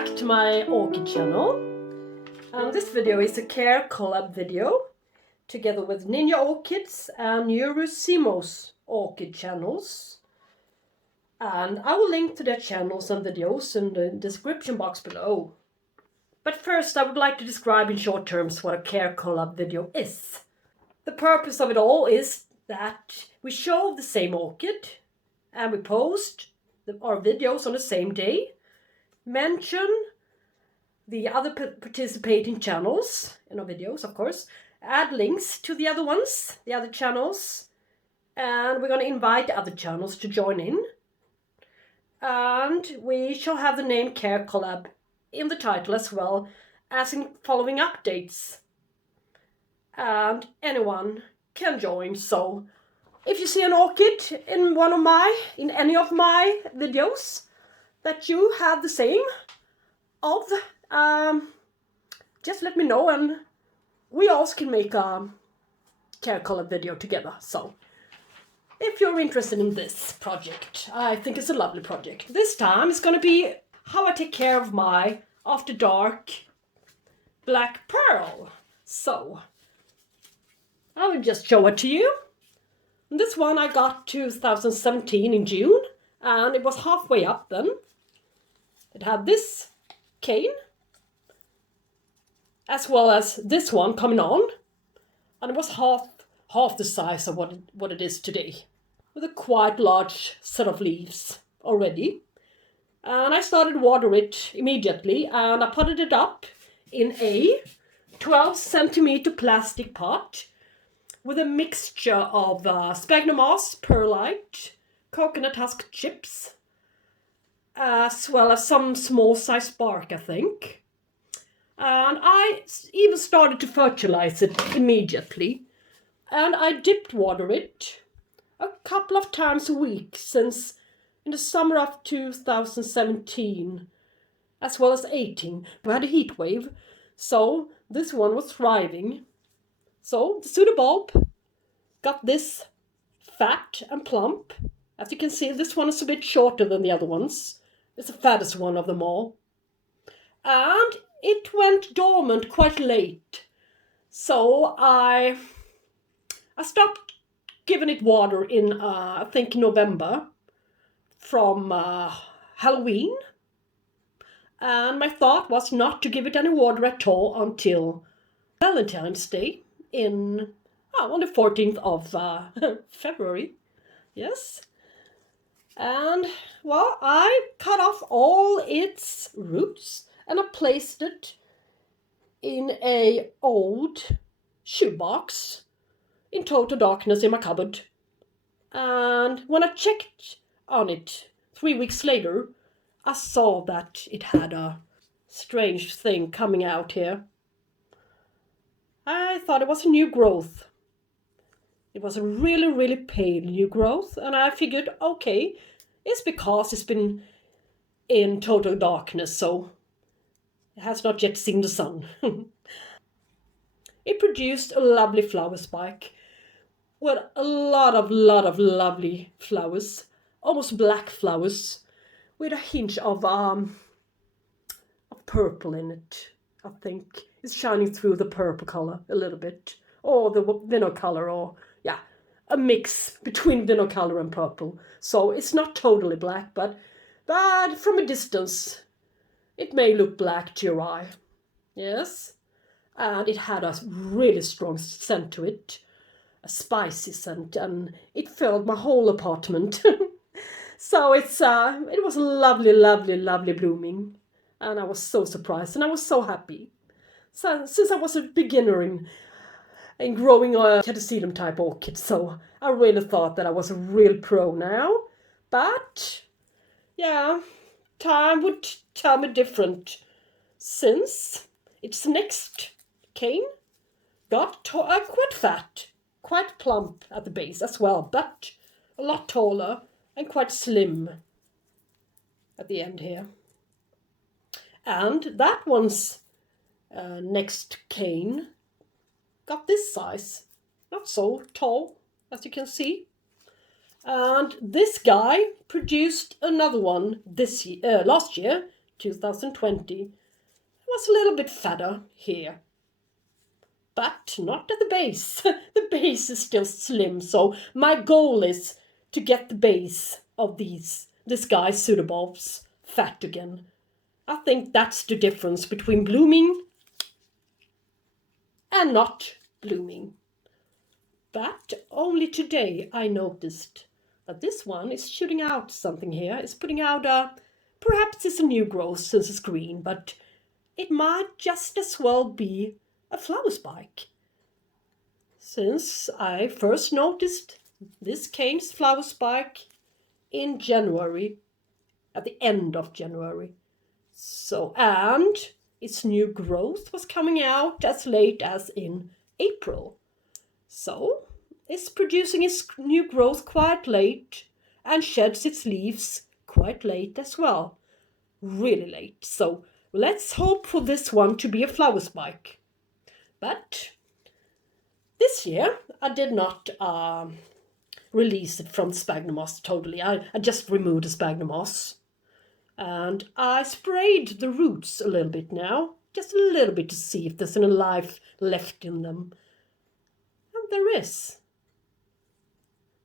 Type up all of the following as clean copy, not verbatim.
back to my orchid channel. This video is a care collab video together with Ninja Orchids and Neury Simos orchid channels. And I will link to their channels and videos in the description box below. But first I would like to describe in short terms what a care collab video is. The purpose of it all is that we show the same orchid and we post our videos on the same day, mention the other participating channels in our videos, of course, add links to the other ones, the other channels, and we're going to invite the other channels to join in. And we shall have the name Care Collab in the title as well as in following updates. And anyone can join, so if you see an orchid in any of my videos that you have the same of, just let me know and we also can make a care collab video together. So if you're interested in this project, I think it's a lovely project. This time it's going to be how I take care of my After Dark Black Pearl. So I will just show it to you. This one I got 2017 in June, and it was halfway up then. It had this cane, as well as this one coming on, and it was half the size of what it is today, with a quite large set of leaves already. And I started water it immediately, and I potted it up in a 12 centimeter plastic pot with a mixture of sphagnum moss, perlite, coconut husk chips, as well as some small sized bark, I think. And I even started to fertilize it immediately. And I dipped water it a couple of times a week since in the summer of 2017, as well as 18. We had a heat wave, so this one was thriving. So the pseudobulb got this fat and plump. As you can see, this one is a bit shorter than the other ones. It's the fattest one of them all. And it went dormant quite late. So I stopped giving it water in, I think, November from Halloween. And my thought was not to give it any water at all until Valentine's Day on the 14th of February. Yes. And, well, I cut off all its roots and I placed it in a old shoebox in total darkness in my cupboard. And when I checked on it 3 weeks later, I saw that it had a strange thing coming out here. I thought it was a new growth. It was a really, really pale new growth, and I figured, okay, it's because it's been in total darkness, so it has not yet seen the sun. It produced a lovely flower spike with a lot of lovely flowers, almost black flowers, with a hint of purple in it. I think it's shining through the purple color a little bit, or the vino color, or yeah, a mix between vino color and purple. So it's not totally black, but from a distance it may look black to your eye. Yes. And it had a really strong scent to it, a spicy scent, and it filled my whole apartment. So it was lovely blooming, and I was so surprised and I was so happy. So since I was a beginner in growing a Catasetum type orchid, so I really thought that I was a real pro now. But yeah, time would tell me different, since its next cane got quite fat, quite plump at the base as well, but a lot taller and quite slim at the end here. And that one's next cane got this size, not so tall as you can see. And this guy produced another one last year, 2020, was a little bit fatter here. But not at the base. The base is still slim, so my goal is to get the base of this guy's pseudobulbs fat again. I think that's the difference between blooming and not blooming. But only today I noticed that this one is shooting out something here. It's putting out perhaps it's a new growth since it's green, but it might just as well be a flower spike. Since I first noticed this cane's flower spike in January, at the end of January. So, and its new growth was coming out as late as in April. So, it's producing its new growth quite late and sheds its leaves quite late as well. Really late. So, let's hope for this one to be a flower spike. But this year I did not release it from the sphagnum moss totally. I just removed the sphagnum moss. And I sprayed the roots a little bit now. Just a little bit to see if there's any life left in them. And there is.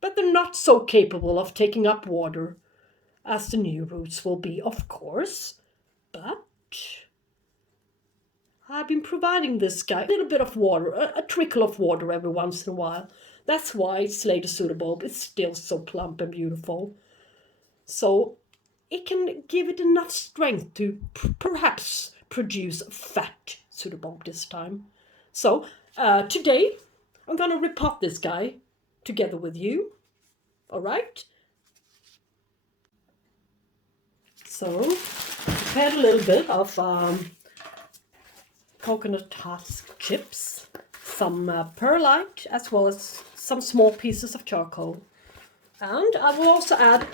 But they're not so capable of taking up water as the new roots will be, of course. But I've been providing this guy a little bit of water, a trickle of water every once in a while. That's why Slater pseudobulb is still so plump and beautiful. So it can give it enough strength to perhaps produce a fat pseudobulb this time. So today I'm going to repot this guy together with you. All right? So prepared a little bit of coconut husk chips, some perlite, as well as some small pieces of charcoal. And I will also add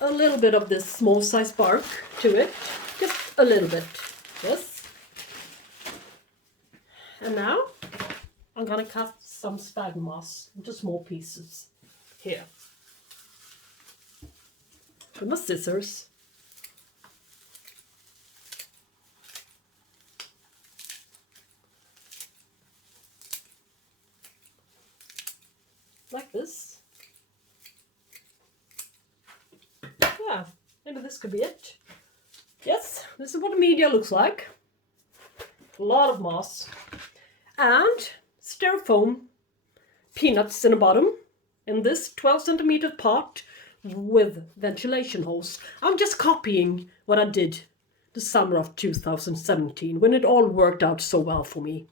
a little bit of this small size bark to it, just a little bit, yes. And now I'm gonna cut some sphagnum moss into small pieces here with my scissors. Like this. Yeah, maybe this could be it. Yes, this is what the media looks like. A lot of moss. And styrofoam peanuts in the bottom in this 12 centimeter pot with ventilation holes. I'm just copying what I did the summer of 2017 when it all worked out so well for me.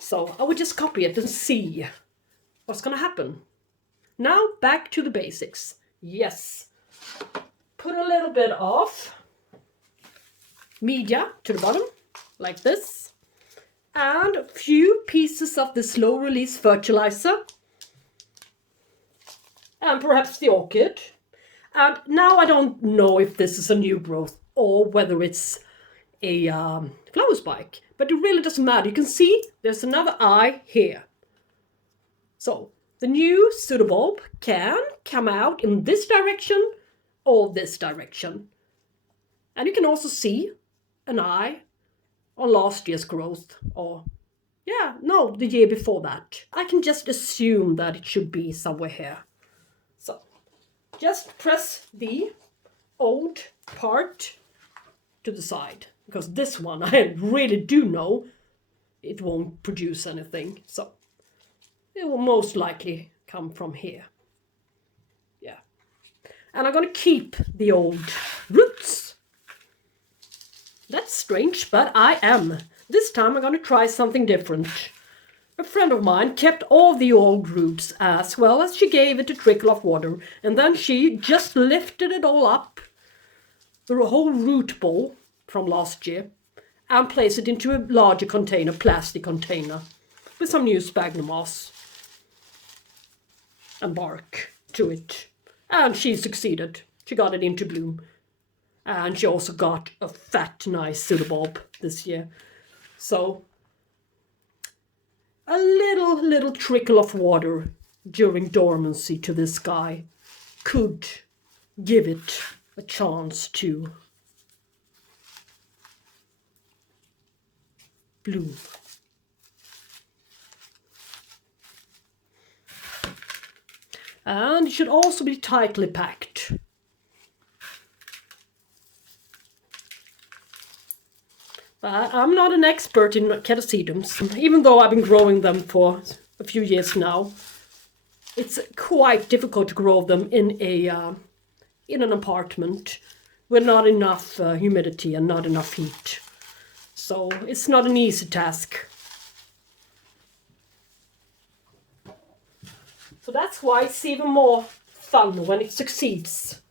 So I would just copy it and see what's gonna happen. Now back to the basics. Yes, put a little bit of media to the bottom like this and a few pieces of the slow release fertilizer and perhaps the orchid. And now I don't know if this is a new growth or whether it's a flower spike, but it really doesn't matter. You can see there's another eye here. So the new pseudobulb can come out in this direction or this direction. And you can also see an eye on last year's growth, or the year before that. I can just assume that it should be somewhere here. So just press the old part to the side, because this one I really do know it won't produce anything. So it will most likely come from here. Yeah. And I'm going to keep the old roots. That's strange, but I am. This time I'm going to try something different. A friend of mine kept all the old roots as well as she gave it a trickle of water. And then she just lifted it all up, the whole root ball from last year, and placed it into a larger container, plastic container, with some new sphagnum moss and bark to it. And she succeeded. She got it into bloom. And she also got a fat, nice pseudobulb this year. So a little trickle of water during dormancy to this guy could give it a chance to bloom. And it should also be tightly packed. But I'm not an expert in Catasetums, even though I've been growing them for a few years now. It's quite difficult to grow them in an apartment with not enough humidity and not enough heat. So it's not an easy task. So that's why it's even more fun when it succeeds.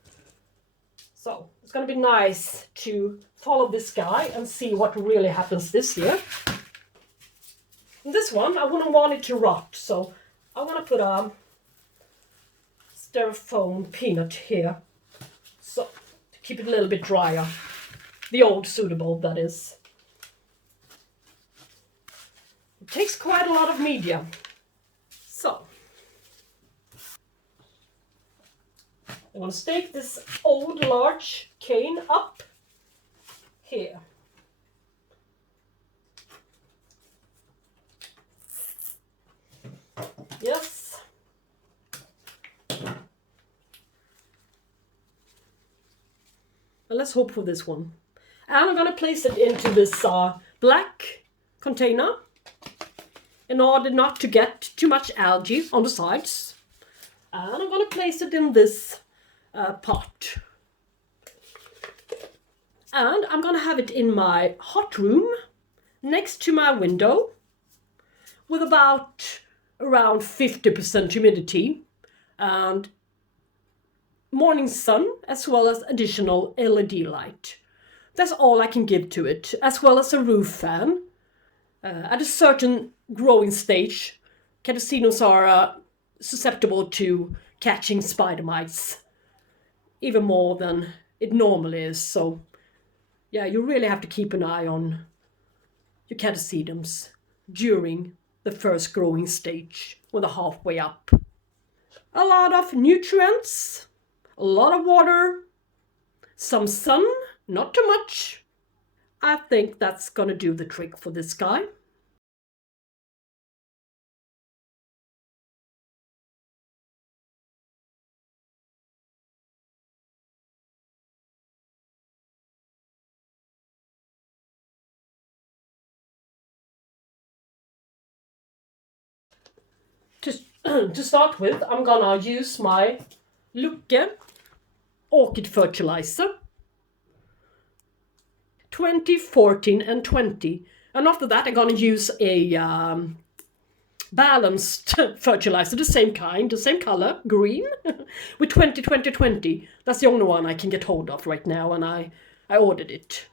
So it's going to be nice to follow this guy and see what really happens this year. In this one, I wouldn't want it to rot, so I'm going to put a styrofoam peanut here, so to keep it a little bit drier. The old Sudabulb, that is. It takes quite a lot of media. So I'm going to stake this old large cane up here. Yes. And let's hope for this one. And I'm going to place it into this black container in order not to get too much algae on the sides. And I'm going to place it in this pot. And I'm going to have it in my hot room next to my window with around 50% humidity and morning sun as well as additional LED light. That's all I can give to it, as well as a roof fan. At a certain growing stage, Catasetos are susceptible to catching spider mites, even more than it normally is. So yeah, you really have to keep an eye on your Catasetums during the first growing stage, when they're halfway up. A lot of nutrients, a lot of water, some sun, not too much. I think that's gonna do the trick for this guy. To start with, I'm gonna use my Fdk Orchid fertilizer 2014 and 20, and after that I'm gonna use a balanced fertilizer, the same kind, the same color, green, with 20. That's the only one I can get hold of right now, and I ordered it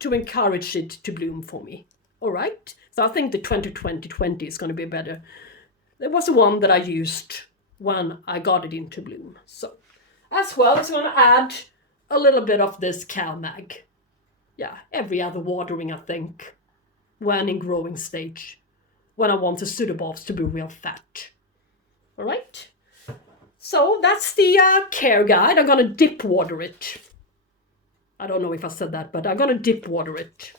to encourage it to bloom for me. All right, so I think the 20 is going to be better. There was the one that I used when I got it into bloom. So as well as I'm going to add a little bit of this CalMag. Yeah, every other watering, I think, when in growing stage, when I want the pseudobulbs to be real fat. All right, so that's the care guide. I'm going to dip water it. I don't know if I said that, but I'm going to dip water it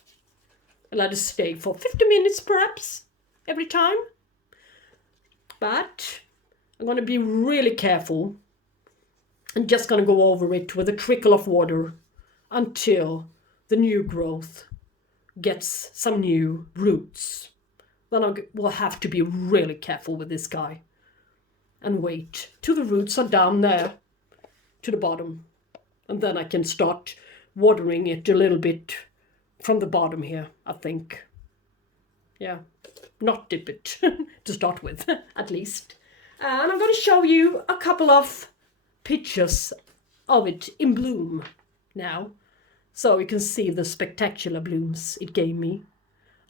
and let it stay for 50 minutes perhaps every time. But I'm going to be really careful and just going to go over it with a trickle of water until the new growth gets some new roots. Then I will have to be really careful with this guy and wait till the roots are down there to the bottom. And then I can start watering it a little bit from the bottom here, I think. Yeah, not dip it to start with, at least. And I'm going to show you a couple of pictures of it in bloom now, so you can see the spectacular blooms it gave me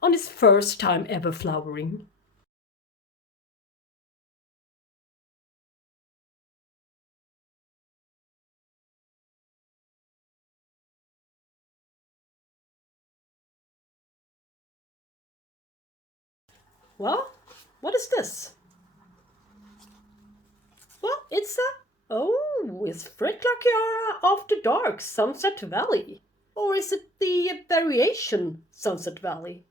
on its first time ever flowering. Well, what is this? Well, it's Fredclarkeara After Dark Sunset Valley. Or is it the variation Sunset Valley?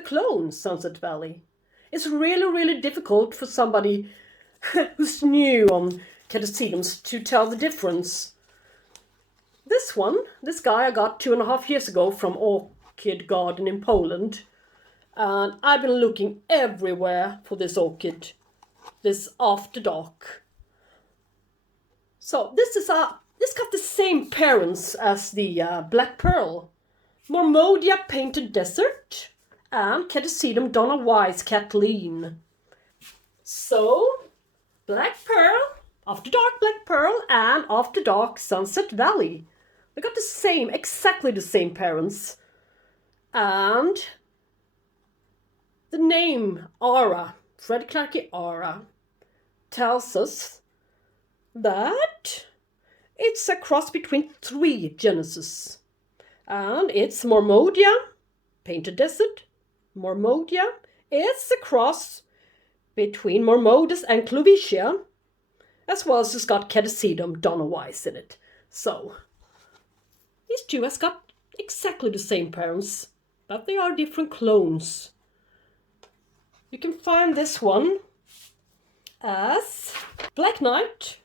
the clone Sunset Valley. It's really, really difficult for somebody who's new on Catasetums to tell the difference. This guy I got 2.5 years ago from Orchid Garden in Poland. And I've been looking everywhere for this orchid, this After Dark. So this got the same parents as the Black Pearl, Mormodia Painted Desert, and Catasetum Donna Wise Kathleen. So Black Pearl, After Dark Black Pearl, and After Dark Sunset Valley. They got the same, exactly the same parents. And the name Ara, Fredclarkeara, tells us that it's a cross between 3 genuses. And it's Mormodia, Painted Desert. Mormodia is a cross between Mormodus and Clovicia, as well as it's got Catasetum Donna Wise in it. So these two has got exactly the same parents, but they are different clones. You can find this one as Black Knight,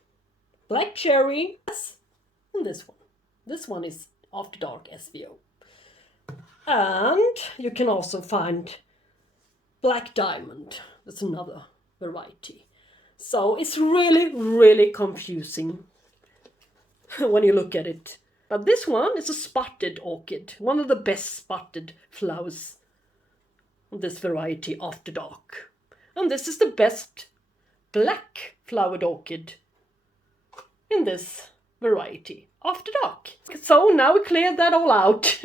Black Cherry, and this one. This one is After Dark SVO. And you can also find Black Diamond. That's another variety. So it's really, really confusing when you look at it. But this one is a spotted orchid, one of the best spotted flowers on this variety After Dark. And this is the best black flowered orchid in this variety After Dark. So now we cleared that all out.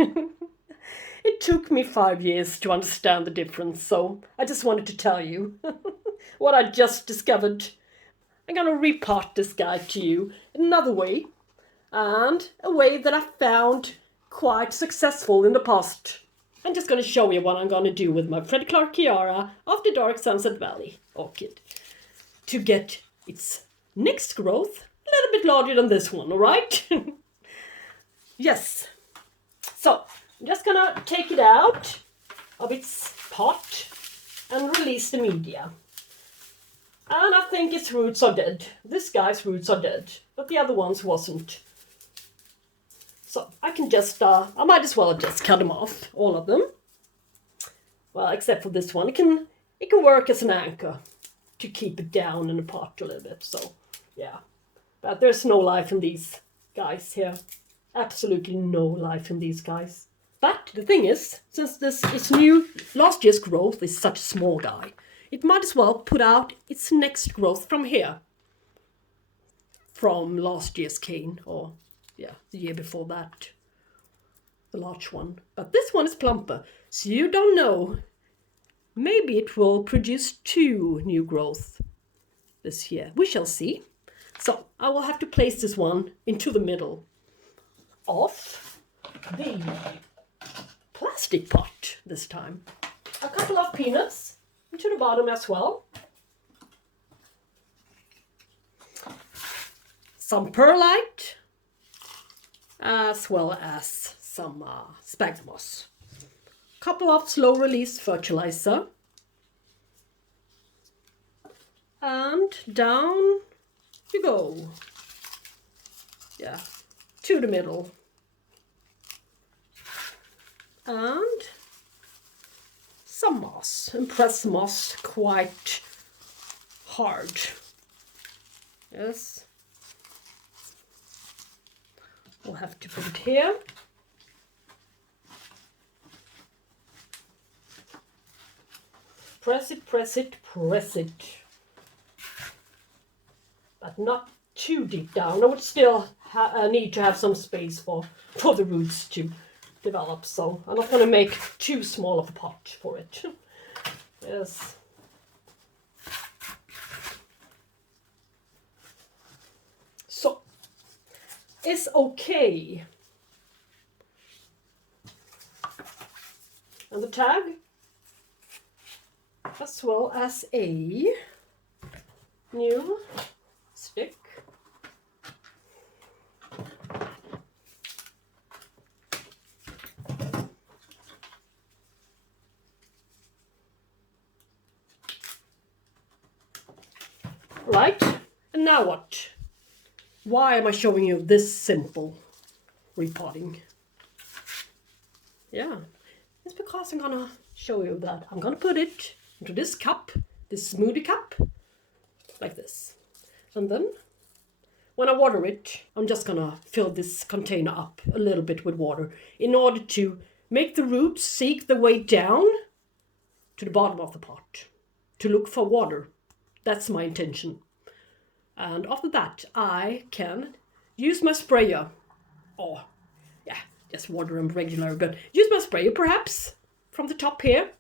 It took me 5 years to understand the difference, so I just wanted to tell you what I just discovered. I'm going to repot this guide to you in another way, and a way that I found quite successful in the past. I'm just going to show you what I'm going to do with my Fredclarkeara After Dark Sunset Valley orchid to get its next growth a little bit larger than this one, alright? Yes. So, I'm just going to take it out of its pot and release the media. And I think its roots are dead. This guy's roots are dead, but the other ones wasn't. So I can just, I might as well just cut them off, all of them. Well, except for this one. It can work as an anchor to keep it down in the pot a little bit. So, yeah. But there's no life in these guys here. Absolutely no life in these guys. But the thing is, since this is new, last year's growth is such a small guy, it might as well put out its next growth from here. From last year's cane, or yeah, the year before that, the large one. But this one is plumper, so you don't know. Maybe it will produce 2 new growth this year. We shall see. So I will have to place this one into the middle of the plastic pot this time. A couple of peanuts into the bottom as well. Some perlite, as well as some sphagnum moss. Couple of slow release fertilizer. And down you go. Yeah, to the middle. And some moss. And press moss quite hard. Yes. We'll have to put it here. Press it, press it, press it. But not too deep down. I would still need to have some space for the roots to develop. So I'm not going to make too small of a pot for it. Yes. So it's okay. And the tag, as well as a new stick. Right, and now what? Why am I showing you this simple repotting? Yeah, it's because I'm gonna show you that I'm gonna put it into this cup, this smoothie cup, like this. And then when I water it, I'm just gonna fill this container up a little bit with water in order to make the roots seek the way down to the bottom of the pot to look for water. That's my intention. And after that, I can use my sprayer, or yeah, just water them regular, but use my sprayer perhaps from the top here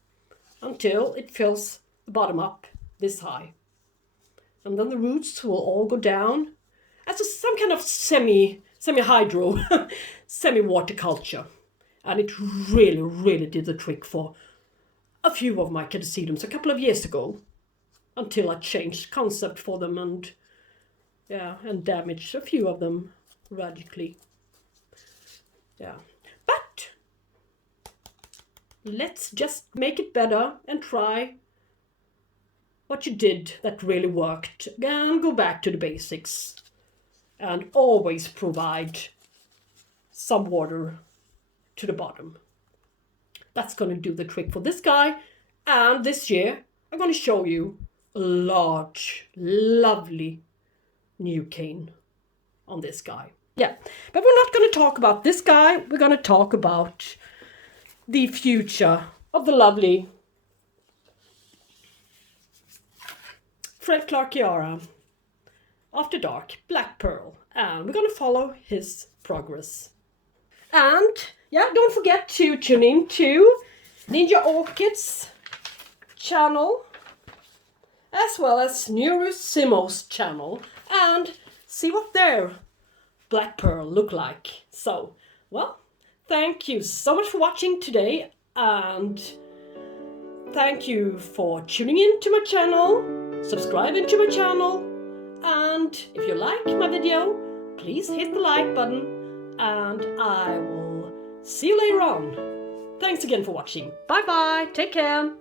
until it fills the bottom up this high. And then the roots will all go down as some kind of semi-hydro, semi-waterculture. And it really, really did the trick for a few of my Catasetums a couple of years ago, until I changed concept for them and damaged a few of them radically. Yeah, but let's just make it better and try what you did that really worked, and go back to the basics and always provide some water to the bottom. That's going to do the trick for this guy. And this year I'm going to show you a large, lovely new cane on this guy. Yeah, but we're not going to talk about this guy. We're going to talk about the future of the lovely Fredclarkeara After Dark Black Pearl, and we're going to follow his progress. And yeah, don't forget to tune in to Ninja Orchids channel, as well as Niury Simos channel, and see what their Black Pearl look like. So, well, thank you so much for watching today, and thank you for tuning in to my channel, subscribing to my channel, and if you like my video, please hit the like button, and I will see you later on. Thanks again for watching. Bye bye, take care.